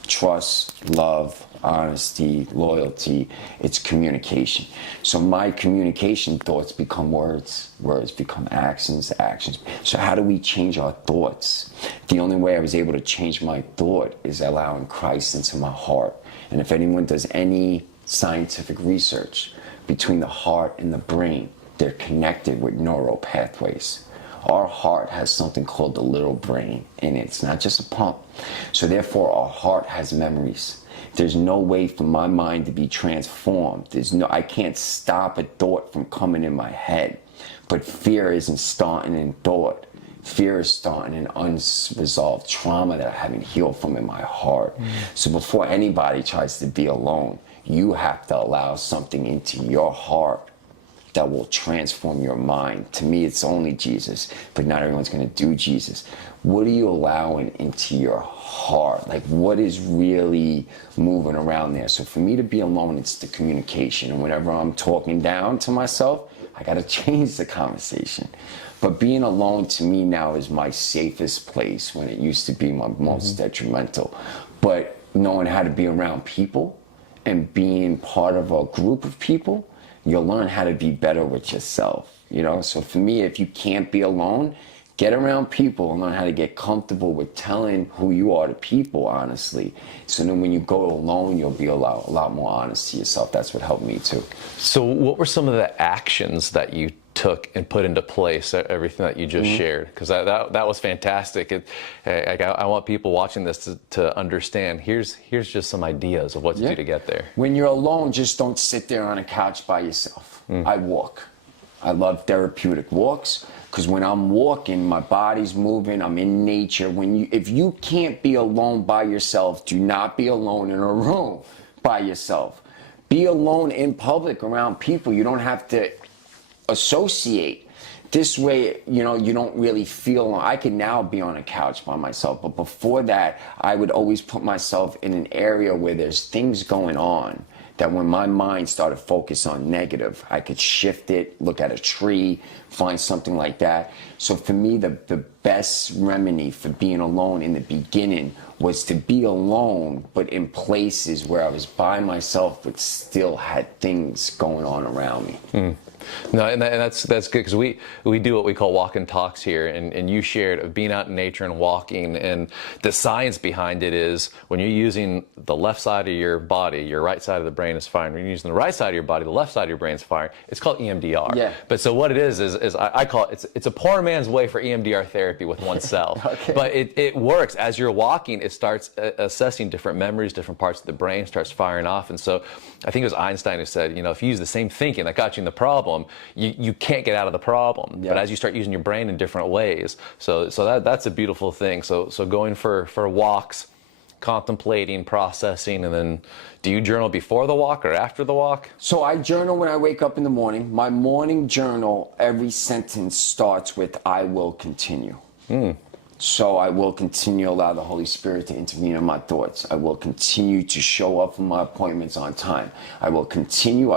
Trust, love, honesty, loyalty, it's communication. So my communication thoughts become words, words become actions, actions. So how do we change our thoughts? The only way I was able to change my thought is allowing Christ into my heart. And if anyone does any scientific research between the heart and the brain, they're connected with neural pathways. Our heart has something called the little brain in it. It's not just a pump. So therefore, our heart has memories. There's no way for my mind to be transformed. I can't stop a thought from coming in my head. But fear isn't starting in thought. Fear is starting in unresolved trauma that I haven't healed from in my heart. So before anybody tries to be alone, you have to allow something into your heart that will transform your mind. To me, it's only Jesus, but not everyone's going to do Jesus. What are you allowing into your heart? Like, what is really moving around there? So for me to be alone, it's the communication. And whenever I'm talking down to myself, I got to change the conversation. But being alone to me now is my safest place when it used to be my most detrimental. But knowing how to be around people and being part of a group of people, you'll learn how to be better with yourself, you know? So for me, if you can't be alone, get around people and learn how to get comfortable with telling who you are to people, honestly. So then when you go alone, you'll be a lot more honest to yourself. That's what helped me too. So what were some of the actions that you took and put into place, everything that you just shared? Because that was fantastic. I want people watching this to understand, here's just some ideas of what to do to get there. When you're alone, just don't sit there on a couch by yourself. I walk. I love therapeutic walks because when I'm walking, my body's moving, I'm in nature. If you can't be alone by yourself, do not be alone in a room by yourself. Be alone in public around people. You don't have to associate. This way, you know, you don't really feel. I can now be on a couch by myself, but before that, I would always put myself in an area where there's things going on that when my mind started to focus on negative, I could shift it, look at a tree, find something like that. So for me, the best remedy for being alone in the beginning was to be alone, but in places where I was by myself, but still had things going on around me. No, and that's good because we do what we call walk and talks here, and you shared of being out in nature and walking, and the science behind it is when you're using the left side of your body, your right side of the brain is firing. When you're using the right side of your body, the left side of your brain is firing. It's called EMDR. Yeah. But so what it is I call it's a poor man's way for EMDR therapy with oneself. Okay. But it works. As you're walking, it starts assessing different memories, different parts of the brain, starts firing off. And so I think it was Einstein who said, you know, if you use the same thinking that got you in the problem, you can't get out of the problem. But as you start using your brain in different ways, so that's a beautiful thing. So going for walks, contemplating, processing, and then do you journal before the walk or after the walk? So I journal when I wake up in the morning. My morning journal, every sentence starts with "I will continue." So I will continue to allow the Holy Spirit to intervene in my thoughts. I will continue to show up for my appointments on time. I will continue.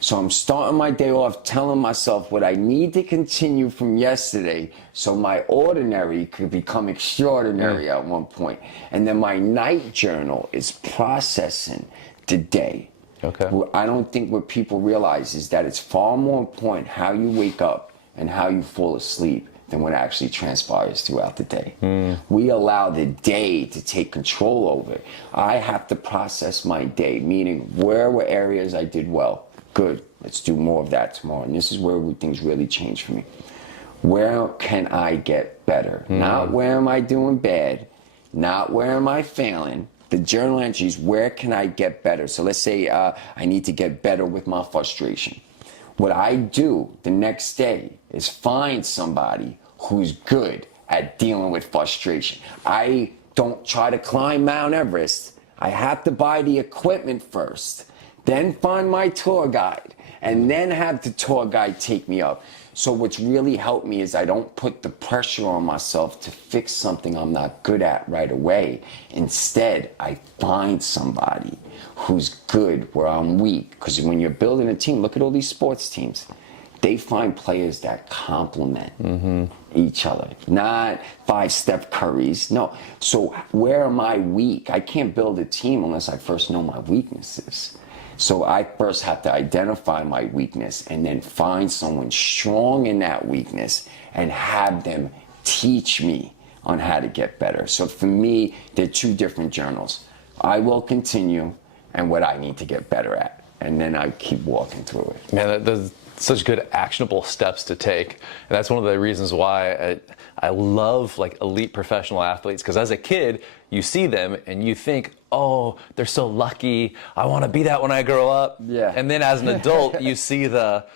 So I'm starting my day off telling myself what I need to continue from yesterday so my ordinary could become extraordinary at one point. And then my night journal is processing the day. Okay. I don't think what people realize is that it's far more important how you wake up and how you fall asleep than what actually transpires throughout the day. We allow the day to take control over it. I have to process my day, meaning where were areas I did well? Good, let's do more of that tomorrow. And this is where things really change for me. Where can I get better? Not where am I doing bad, not where am I failing. The journal entries, where can I get better? So let's say I need to get better with my frustration. What I do the next day is find somebody who's good at dealing with frustration. I don't try to climb Mount Everest. I have to buy the equipment first, then find my tour guide, and then have the tour guide take me up. So what's really helped me is I don't put the pressure on myself to fix something I'm not good at right away. Instead, I find somebody who's good where I'm weak. Because when you're building a team, look at all these sports teams. They find players that complement each other, not 5 Steph Currys. No. So where am I weak? I can't build a team unless I first know my weaknesses. So I first have to identify my weakness and then find someone strong in that weakness and have them teach me on how to get better. So for me, they're 2 different journals. I will continue and what I need to get better at. And then I keep walking through it. Man, that's such good actionable steps to take. And that's one of the reasons why I love like elite professional athletes, because as a kid, you see them and you think, oh, they're so lucky. I want to be that when I grow up. Yeah. And then as an adult, you see the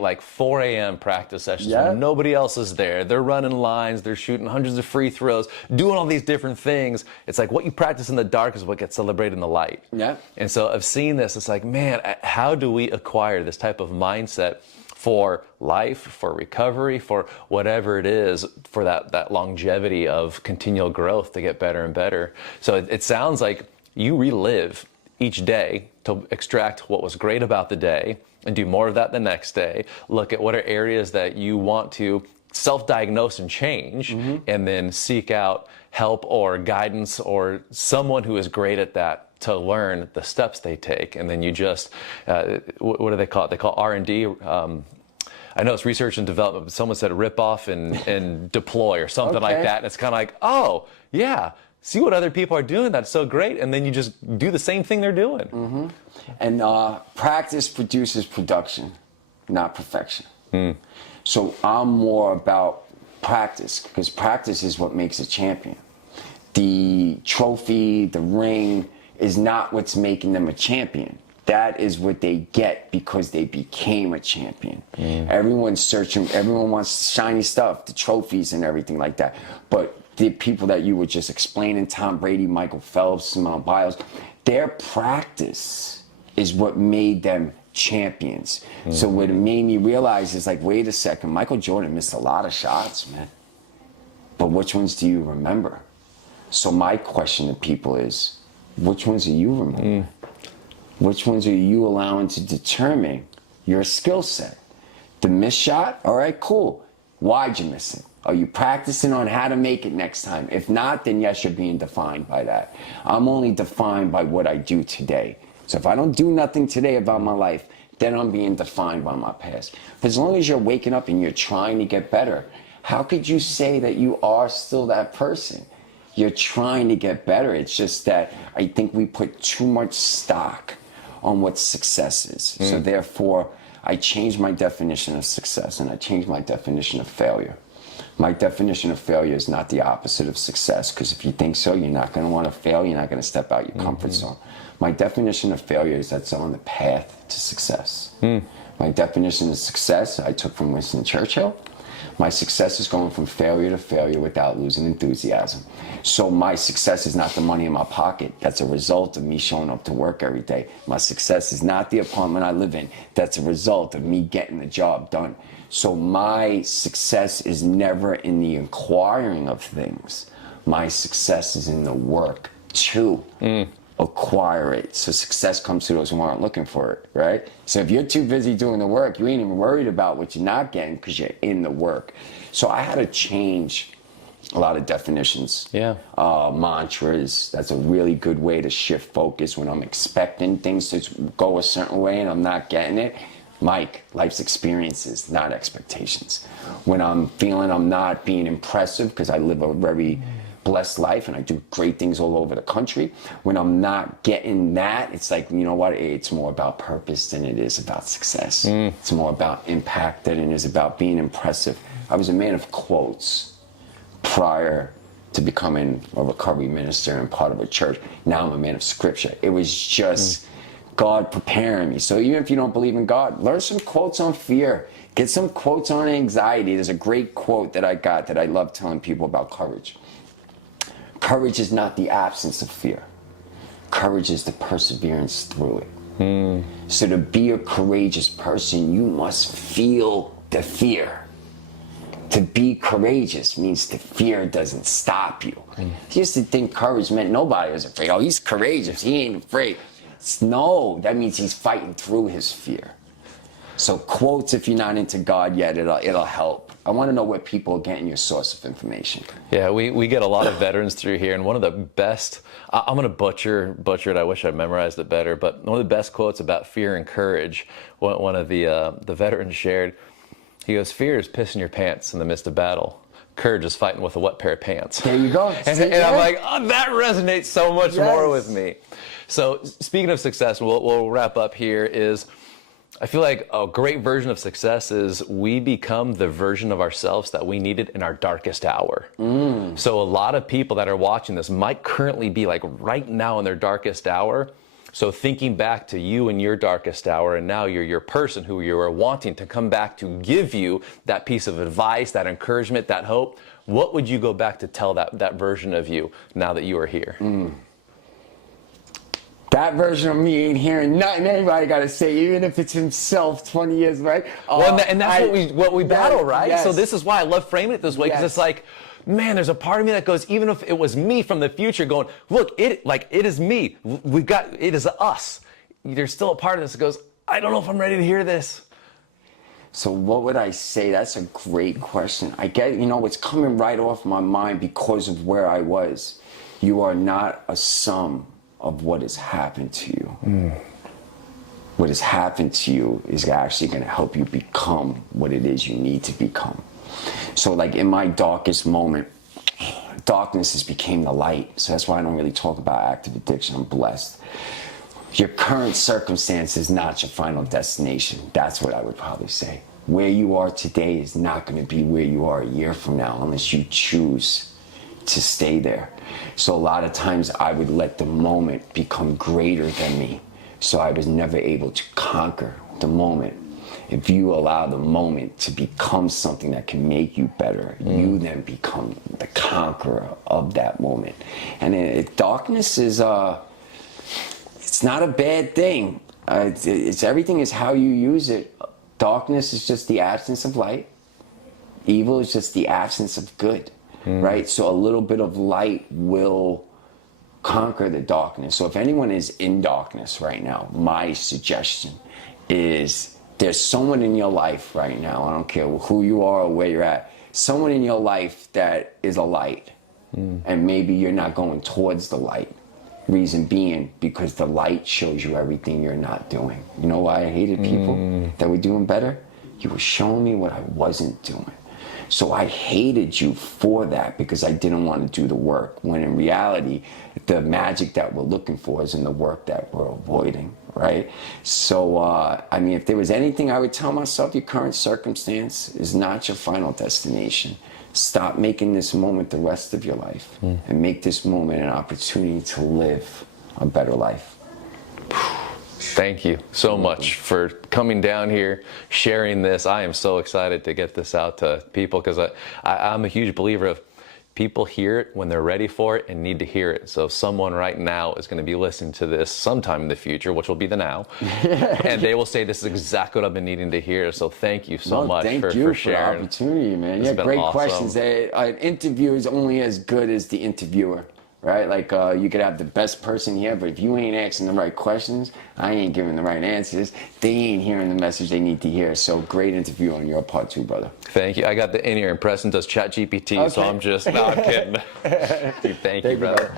like 4 a.m. practice sessions when nobody else is there. They're running lines, they're shooting hundreds of free throws, doing all these different things. It's like what you practice in the dark is what gets celebrated in the light. Yeah. And so I've seen this, it's like, man, how do we acquire this type of mindset for life, for recovery, for whatever it is, for that longevity of continual growth to get better and better. So it sounds like you relive each day to extract what was great about the day and do more of that the next day. Look at what are areas that you want to self-diagnose and change, and then seek out help or guidance or someone who is great at that to learn the steps they take. And then you just, what do they call it? They call R&D. I know it's research and development, but someone said rip off and deploy or something like that. And it's kind of like, oh, yeah, see what other people are doing. That's so great. And then you just do the same thing they're doing. And practice produces production, not perfection. So I'm more about practice, because practice is what makes a champion. The trophy, the ring is not what's making them a champion. That is what they get because they became a champion. Everyone's searching, everyone wants shiny stuff, the trophies and everything like that. But the people that you were just explaining, Tom Brady, Michael Phelps, Simone Biles, their practice is what made them champions. So what it made me realize is like, wait a second, Michael Jordan missed a lot of shots, man. But which ones do you remember? So my question to people is, which ones do you remember? Which ones are you allowing to determine your skill set? The missed shot? All right, cool. Why'd you miss it? Are you practicing on how to make it next time? If not, then yes, you're being defined by that. I'm only defined by what I do today. So if I don't do nothing today about my life, then I'm being defined by my past. But as long as you're waking up and you're trying to get better, how could you say that you are still that person? You're trying to get better. It's just that I think we put too much stock on what success is. So therefore, I changed my definition of success and I changed my definition of failure. My definition of failure is not the opposite of success, because if you think so, you're not going to want to fail. You're not going to step out your comfort zone. My definition of failure is that's on the path to success. My definition of success I took from Winston Churchill. My success is going from failure to failure without losing enthusiasm. So my success is not the money in my pocket. That's a result of me showing up to work every day. My success is not the apartment I live in. That's a result of me getting the job done. So my success is never in the acquiring of things. My success is in the work to acquire it. So success comes to those who aren't looking for it, right? So if you're too busy doing the work, you ain't even worried about what you're not getting because you're in the work. So I had to change a lot of definitions. Yeah. Mantras, that's a really good way to shift focus when I'm expecting things to go a certain way and I'm not getting it. Mike, life's experiences, not expectations. When I'm feeling I'm not being impressive because I live a very blessed life and I do great things all over the country, when I'm not getting that, it's like, you know what, it's more about purpose than it is about success. It's more about impact than it is about being impressive. I was a man of quotes prior to becoming a recovery minister and part of a church. Now I'm a man of scripture. It was just God preparing me. So even if you don't believe in God, learn some quotes on fear. Get some quotes on anxiety. There's a great quote that I got that I love telling people about courage. Courage is not the absence of fear. Courage is the perseverance through it. So to be a courageous person, you must feel the fear. To be courageous means the fear doesn't stop you. I used to think courage meant nobody was afraid. Oh, he's courageous. He ain't afraid. No, that means he's fighting through his fear. So quotes, if you're not into God yet, it'll help. I want to know where people are getting your source of information. Yeah, we get a lot of veterans through here, and one of the best, I'm going to butcher it, I wish I memorized it better, but one of the best quotes about fear and courage, one of the veterans shared, he goes, fear is pissing your pants in the midst of battle. Courage is fighting with a wet pair of pants. There you go. And I'm like, oh, that resonates so much more with me. So speaking of success, we'll wrap up here, is I feel like a great version of success is we become the version of ourselves that we needed in our darkest hour. So a lot of people that are watching this might currently be like right now in their darkest hour. So thinking back to you in your darkest hour, and now you're your person who you are wanting to come back to give you that piece of advice, that encouragement, that hope, what would you go back to tell that version of you now that you are here? That version of me ain't hearing nothing anybody got to say, even if it's himself 20 years, right? Well, and that's what we battle, right? Yes. So this is why I love framing it this way, because it's like, man, there's a part of me that goes, even if it was me from the future going, look, it is me. It is us. There's still a part of this that goes, I don't know if I'm ready to hear this. So what would I say? That's a great question. I get, it's coming right off my mind because of where I was. You are not a sum of what has happened to you. What has happened to you is actually going to help you become what it is you need to become. So like in my darkest moment, darkness has became the light. So that's why I don't really talk about active addiction. I'm blessed. Your current circumstance is not your final destination. That's what I would probably say. Where you are today is not going to be where you are a year from now unless you choose to stay there. So a lot of times I would let the moment become greater than me. So I was never able to conquer the moment. If you allow the moment to become something that can make you better, you then become the conqueror of that moment. And darkness is, it's not a bad thing. It's everything is how you use it. Darkness is just the absence of light. Evil is just the absence of good, right? So a little bit of light will conquer the darkness. So if anyone is in darkness right now, my suggestion is there's someone in your life right now, I don't care who you are or where you're at, someone in your life that is a light. And maybe you're not going towards the light. Reason being, because the light shows you everything you're not doing. You know why I hated people that were doing better? You were showing me what I wasn't doing. So I hated you for that because I didn't want to do the work. When in reality, the magic that we're looking for is in the work that we're avoiding, right? So, I mean, if there was anything I would tell myself, your current circumstance is not your final destination. Stop making this moment the rest of your life and make this moment an opportunity to live a better life. Thank you so much for coming down here, sharing this. I am so excited to get this out to people because I'm a huge believer of People hear it when they're ready for it and need to hear it. So someone right now is going to be listening to this sometime in the future, which will be the now, and they will say, this is exactly what I've been needing to hear. So thank you so much for sharing. For the opportunity, man. It's Yeah, been great awesome. questions. An interview is only as good as the interviewer, right? Like you could have the best person here, but if you ain't asking the right questions, I ain't giving the right answers, they ain't hearing the message they need to hear. So great interview on your part too, brother. Thank you. I got the in-ear and Preston does ChatGPT, so I'm just not kidding. Dude, thank you, brother.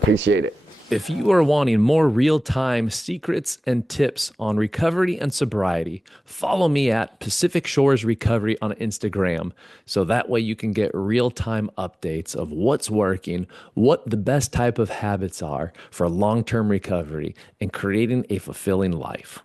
Appreciate it. If you are wanting more real-time secrets and tips on recovery and sobriety, follow me at Pacific Shores Recovery on Instagram. So that way you can get real-time updates of what's working, what the best type of habits are for long-term recovery and creating a fulfilling life.